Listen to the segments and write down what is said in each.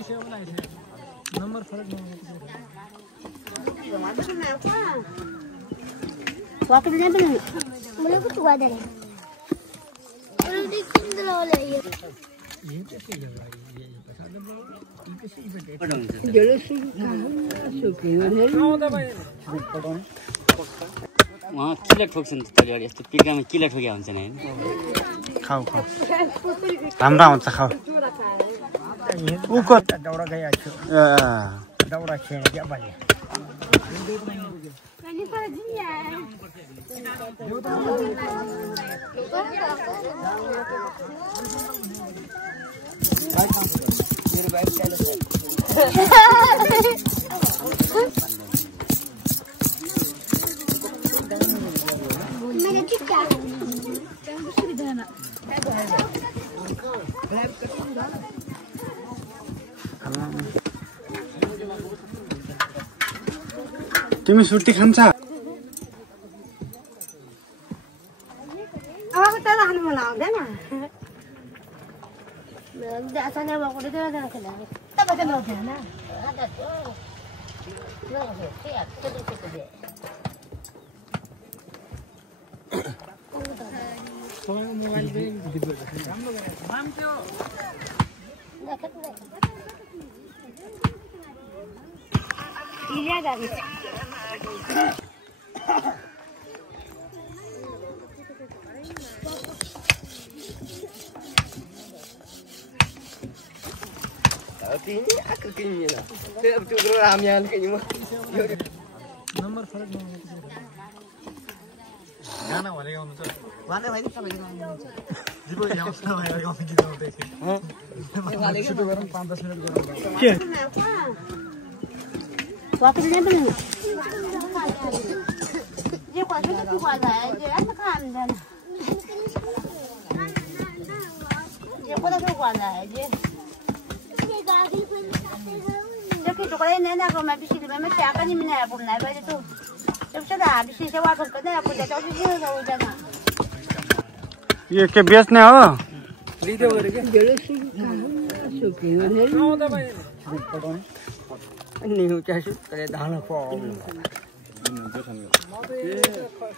Number फरक नहीं वाकई नहीं बने मुझे कुछ हुआ दे और ये किंदल वाला ये कैसे लगा ये कैसे इफेक्ट जलसी सुके है वहाँ किला ठोक्छन् तले अडी यस्तो पिकामा किला ठोक्या हुन्छ नि हैन खाऊ खाऊ राम्रो हुन्छ खाऊ उको दौड़ा गया छु दौड़ा खेल क्या बने नहीं पर जिया मेरे बाइक चलो मैंने चिक्का तिमी सुट्टी खान्छ अब त राख्नु मन आउँदैन जाने भएको त जाने खेला तपाईँ त नखेल्न मोबाइल पे भिडियो राम थियो इया गाडी ini aku kini lah. Saya betul ramai kini mah. Number फरक नहीं गाना भने गाउनु छ वाने भाइ तपाईँ गाउनुहुन्छ दिपो यहाँ भाइ गाउने गीत गाउँदै थिए सुरु गरौँ 5-10 मिनेट गरौँ के वाकई नहीं बने ये कौन सा तू कौन है ये ऐसा काम देना ये कौन सा कौन है ये देखिए तो कोई नहीं ना को मैं बिस्किट में क्या करनी मैंने आप नहीं भाई तो जब से ना बिस्किट से वापस करना आपको देखो जी हो जाना ये के बेच्ने हो भिडियो गरेको जलसी सुके है आउँदा भाइ पटाउने अनि हो चासु तर धान पाउ म त यो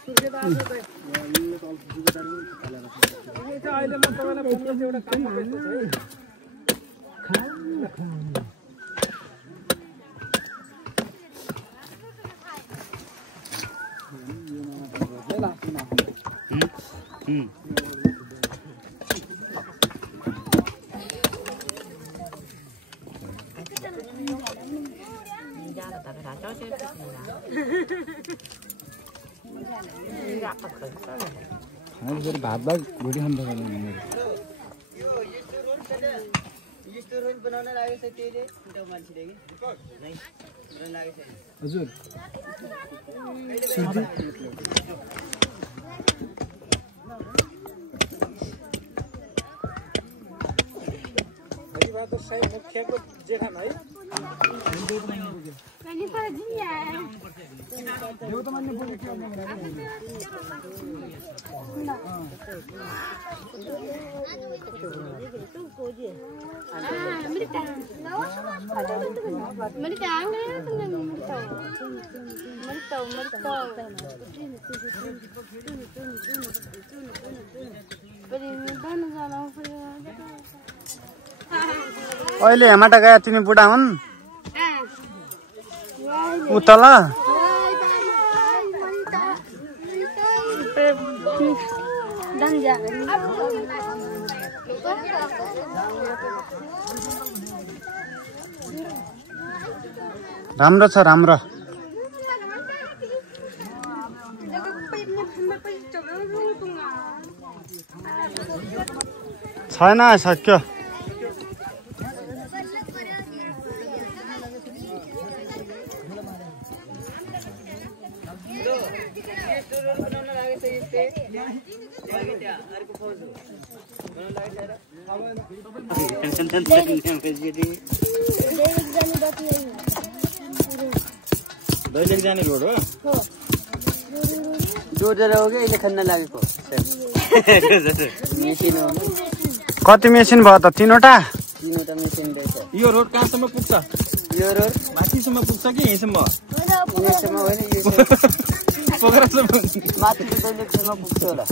सुर्खे त आज त अहिले म तपाईलाई भन्नु एउटा काम गर्छु है भात भात भुटी खानु पर्छ यस्तो रोन बनाउन लागेछ त्यसले एउटा मान्छेले कि नै रोन लागेछ हजुर तो सही मुख्यको जेठान है नहीं पर जिया यो त मान्ने बोले के गर्नु भनेको अहिले हेमाटा गया तिमी बुढा हुन् उतल राम्रो छ राम्रो छैन सक्यो दैलेख जाने रोड हो जोडेर हो कि अहिले खन्न लागेको मेसिन हो कति मेसिन भयो त 3वटा दिनु त मिसिन्दै छ यो रोड कहाँसम्म पुग्छ यो रोड माथिसम्म पुग्छ कि यहीँसम्म यसम्म होइन यो पोखरासम्म माथि टोइलेटसम्म पुग्छ होला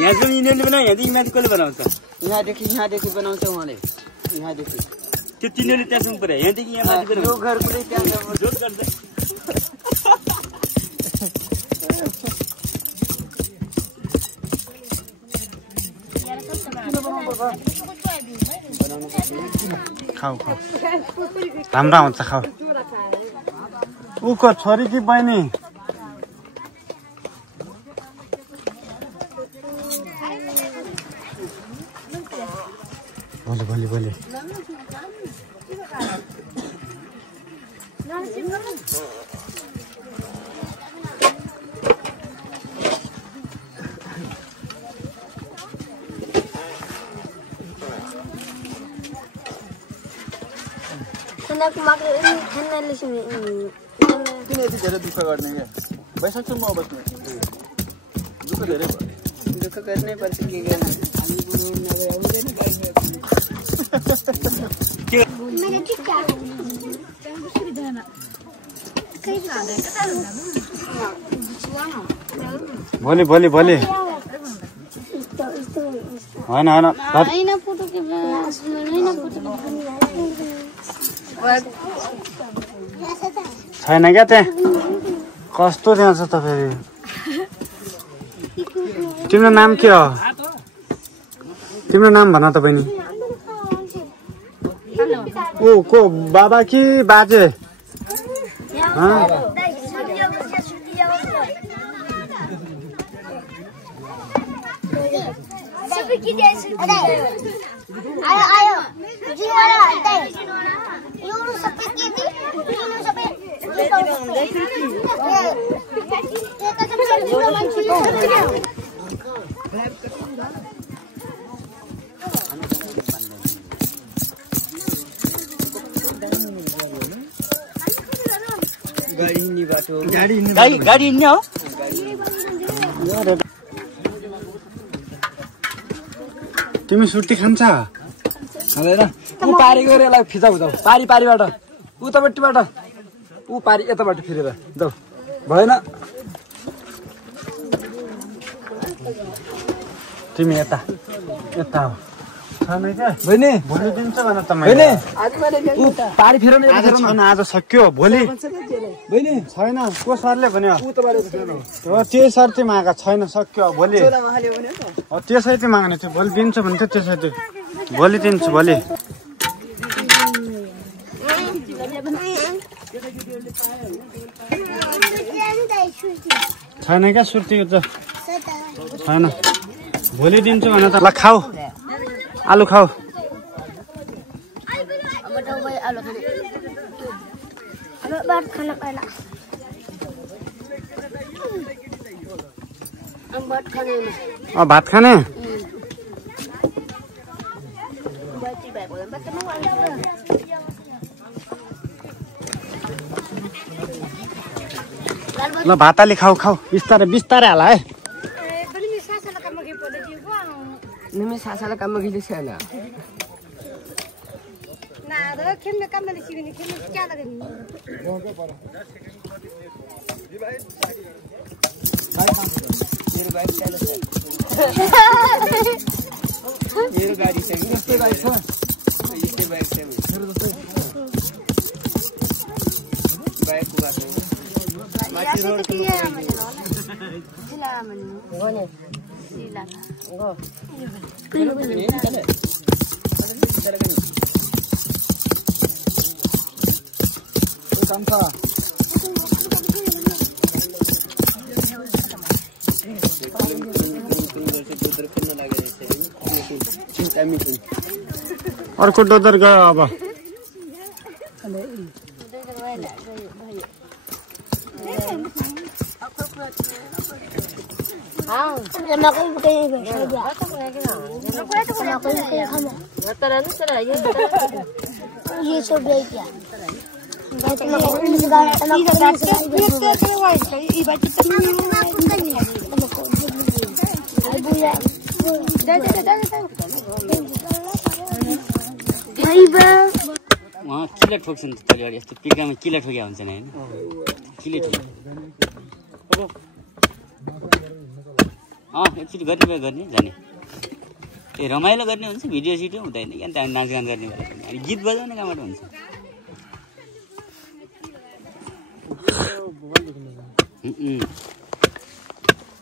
यहाँ चाहिँ यिनीहरूले बनायो यहाँदेखि माथि कसले बनाउँछ यहाँदेखि बनाउँछ उहाँले यहाँदेखि त्यो तिनीहरूले त्यहाँसम्म पुऱ्यायो यहाँदेखि यहाँ माथि पुऱ्यायो यो घर पुरै त्यहाँसम्म जोड गर्छ खाऊ खाऊ राम्रो आउँछ खाऊ उको छोरी कि बहिनी भोलि भोलि भोलि किन यति धेरै दुःख गर्ने क्या भइसक्छु म बस्नु दुःख धेरै भयो दुःख गर्नै पर्छ के गर्ने भोलि भोलि भोलि होइन होइन छैन क्या त्यहाँ कस्तो त्यहाँ छ त फेरि तिम्रो नाम के हो तिम्रो नाम भन त बहिनी ऊ को बाबा कि बाजे गाडी हिँड्ने हो तिमी सुर्ती खान्छ हालेर ऊ पारी गएर यसलाई फिजाउ जाऊ पारीबाट उतापट्टिबाट ऊ पारी यताबाट फिरेर जाऊ भएन तिमी यता यता हो छैन क्या बहिनी भोलि दिन्छ भन त बहिनी ऊ पारी फिराउनु आज छैन आज सक्यो भोलि बहिनी छैन को सरले भन्यो उताबाट फिराउनु हो त्यही सर चाहिँ मागा छैन सक्यो भोलि हो त्यसै चाहिँ माग्ने थियो भोलि दिन्छु भने त त्यसै थियो भोलि दिन्छु भोलि छैन क्या सुर्तीको त छैन भोलि दिन्छु भने त ल खाऊ आलु खाऊ भात खाने ल भात अलि खाऊ खाऊ बिस्तारै बिस्तारै हाल है निमी सासाला काम गइले छैन Nada, खेल्ने काम मैले सिक्ने खेल्ने क्या लाग्यो मेरो बाइक चालु छ मेरो गाडी छ यस्तै बाइक छ यस्तै बाइक छ मेरो जस्तै बाइकको बाटो माथि रोड जिल्ला भन्नु हो नि जिल्ला हो Kamsa. अर्को डोदर गयो अब ये सब क्या उहाँ किला ठोक्छ नि त तैँले अगाडि यस्तो पिर्कामा किला ठोक्या हुन्छ नि होइन किले ठोक्यो एकचोटि गर्ने भए गर्ने जाने ए रमाइलो गर्ने हुन्छ भिडियो सिडियो हुँदैन क्या अन्त हामी नाचगान गर्ने बेला अनि गीत बजाउने कहाँबाट हुन्छ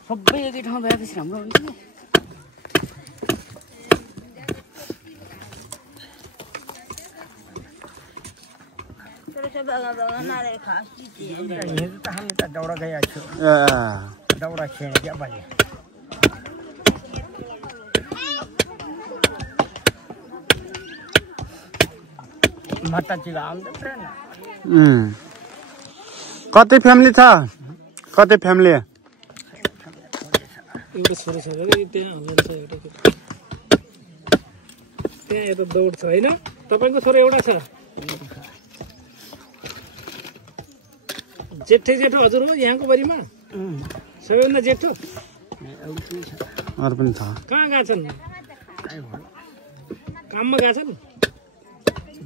सबै एकै ठाउँ भएपछि राम्रो हुन्छ नि दाउरा गएको छु दाउरा खेल्ने क्या बाजे मतातिर आउँदैन कतै फ्यामिली छ कतै फ्यामिली एउटा छोरा छ कि त्यहाँ हुनुहुन्छ एउटा त्यहाँ यता दौड छ होइन तपाईँको छोरा एउटा छ जेठै जेठो हजुर हो यहाँको बारीमा सबैभन्दा जेठो अरू पनि छ कहाँ गएको छन् काममा गएको छन्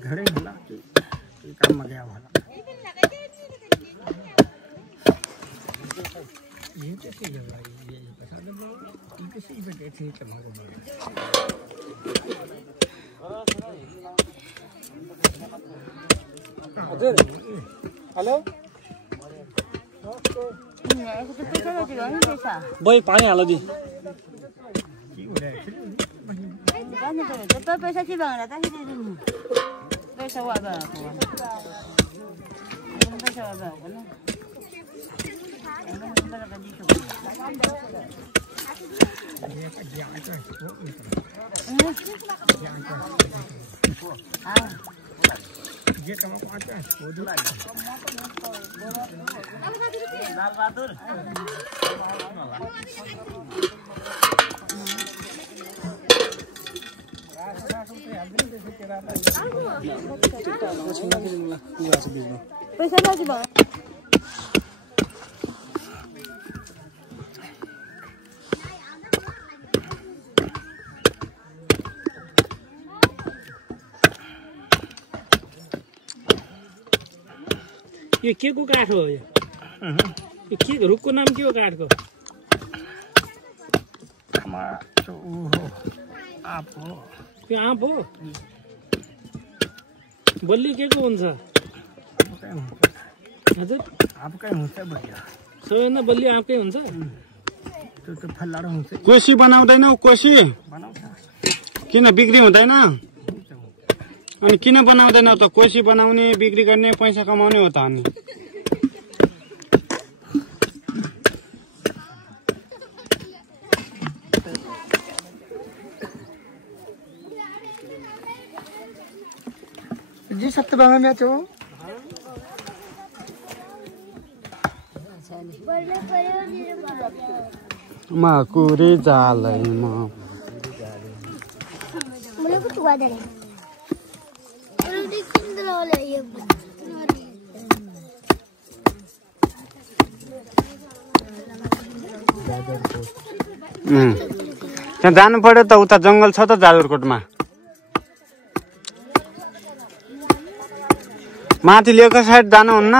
घरै होला काममा गयो होला हजुर हेलो बई पानी हाल दि पैसा चाहिँ भएर पैसा वा भएको पैसा वा भएको पैसा बाजी भयो यो के को काठ हो यो के रुखको नाम के हो काठको त्यो आँप हो बल्ली के को हुन्छ हजुर आफकै हुन्छ बल्ली सबैभन्दा बल्ली आँपकै हुन्छ त्यो त फल्लाडो हुन्छ कोसी बनाउँदैनौ कोसी किन बिक्री हुँदैन अनि किन बनाउँदैनौ त कोसी बनाउने बिक्री गर्ने पैसा कमाउने हो त अनि जी सत्य बाबा म्याच हो माकुरी जालैमा त्यहाँ जानु पर्यो त उता जङ्गल छ त जाजरकोटमा माथि लेको साइड जानुहुन्न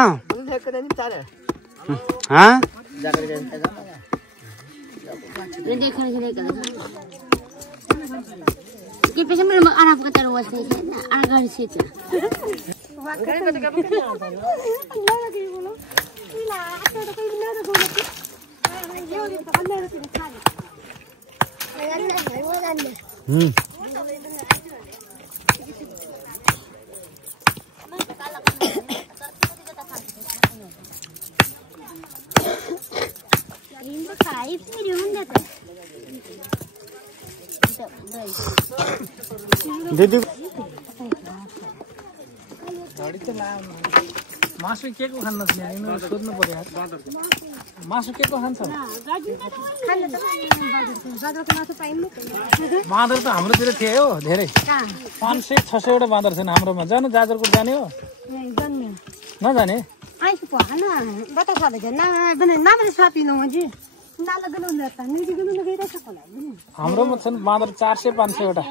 दिदी मासु के को खान्न सोध्नु पर्यो मासु के को खान्छ बाँदर त हाम्रोतिर थिए हो धेरै 500-600 वटा बाँदर छन् हाम्रोमा जानु जाजरकोट जाने हो नजाने हाम्रोमा छन् बाँदर 400-500 वटा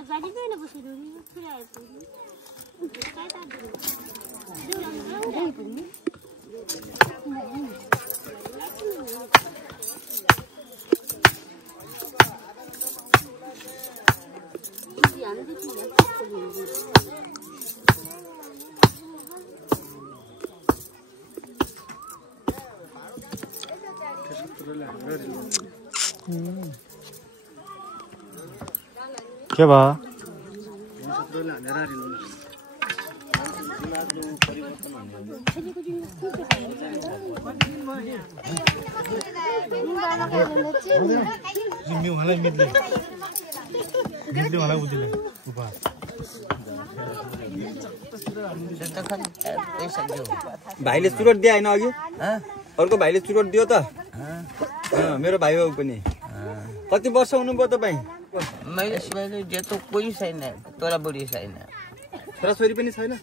के भयो भाइले चुरोट दिए होइन अघि अर्को भाइले चुरोट दियो त मेरो भाइ हो पनि कति वर्ष हुनुभयो तपाईँ मैले सिवाइले जेतो कोही छैन तोरा बुढी छैन छोराछोरी पनि छैन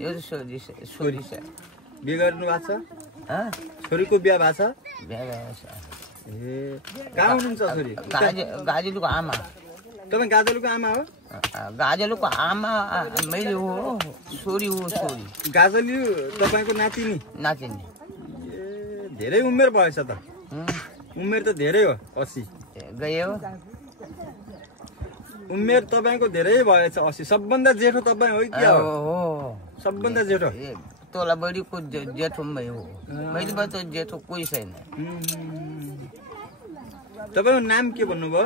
यो छोरी छ बिहे गर्नु भएको छ छोरीको बिहा भएको छ बिहा भएको छ ए कहाँ हुनुहुन्छ छोरी गाजेलुको आमा तपाईँ गाजेलुको आमा हो गाजेलुको आमा मैले हो छोरी हो छोरी गाजेलु तपाईँको नातिनी नातिनी धेरै उमेर भएछ त उमेर त धेरै हो 80 गयो उमेर तपाईँको धेरै भएछ 80 सबभन्दा जेठो तपाईँ हो कि हो सबभन्दा जेठो तोला बढीको जेठो मै हो मैले त जेठो कोही छैन तपाईँको नाम के भन्नुभयो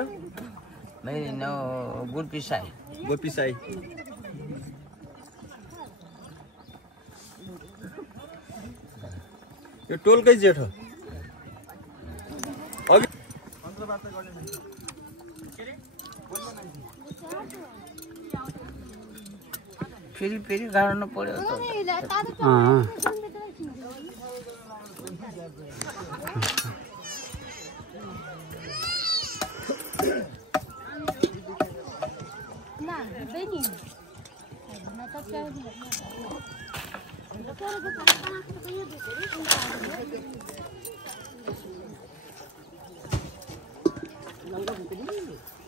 मैले न गोपी साई यो टोलकै जेठो अघि फेरि गाड्नु पर्यो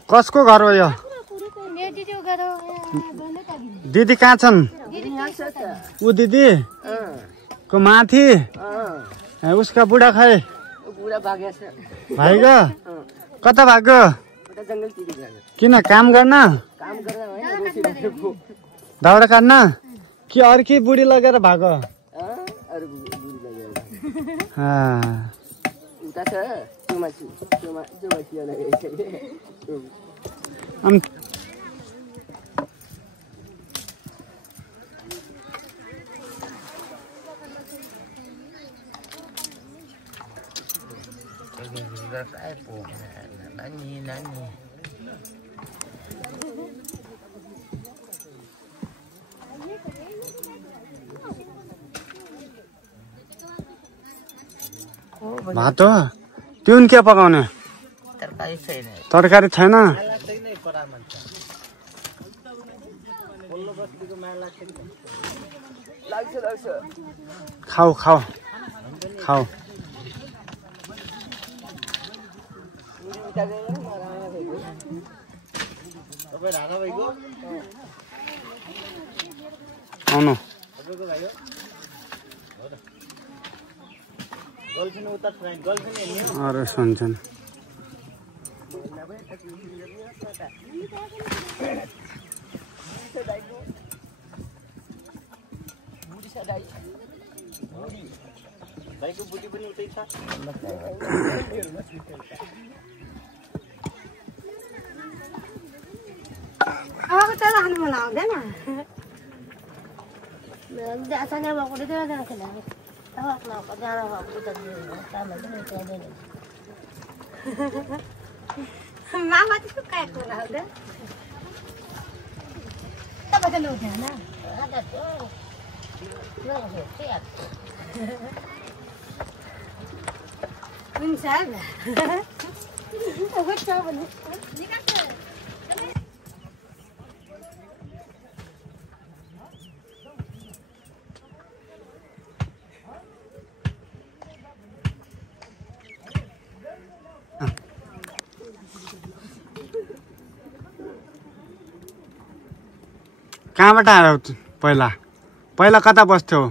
कसको घर हो यो दिदी कहाँ छन् ऊ दिदी को माथि उसका बुढा खै भाइ ग कता भाग्यो किन काम गर्न दाउरा काट्न कि अर्की बुढी लगेर भागो भात हो तिउन के पकाउने तरकारी छैन खाऊ खाऊ खाऊ आउनु अरे सुन्छन् अब त राख्नु मन आउँदैन जाने भएको त जान खेला जान भएको त मामा त्यसको काएको आउँदैन तपाईँ त लुट्दैन हुन्छ कहाँबाट आयो पहिला पहिला कता बस्थ्यौ?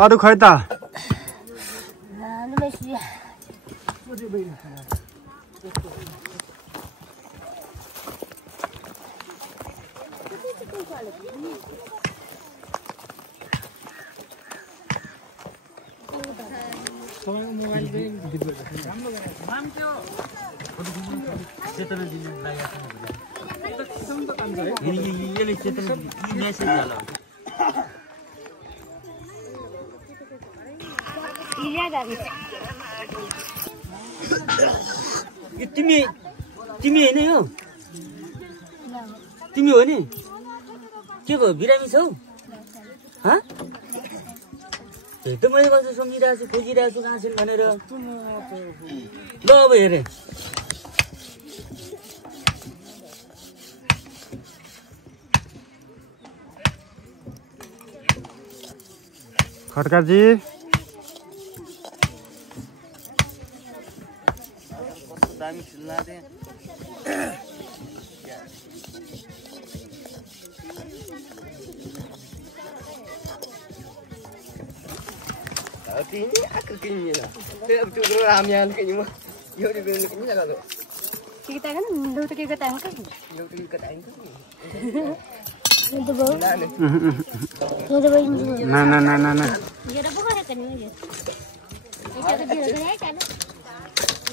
अरू खै त तिमी होइन यो तिमी हो नि के भयो बिरामी छौ त्यही त मैले कस्तो सम्झिरहेको छु खोजिरहेको छु कहाँ छन् भनेर ल अब हेरे खड्काजी दामी चिल्ला they ini aku kini lah. Tidak betul ramai kini mah. Yo di beli kini lah kalau. Kita kan dulu tu kita tengok kan. Dulu kita tengok. Itu bau. Itu bau. Nah. Dia dah buka kan ni. Kita tu dia kan.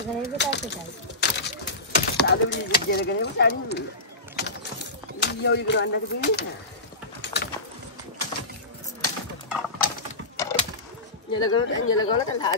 Ini betul betul. Tadi dia kan ni macam ni. Yo di rumah anak kini. Nhà là có là thả ra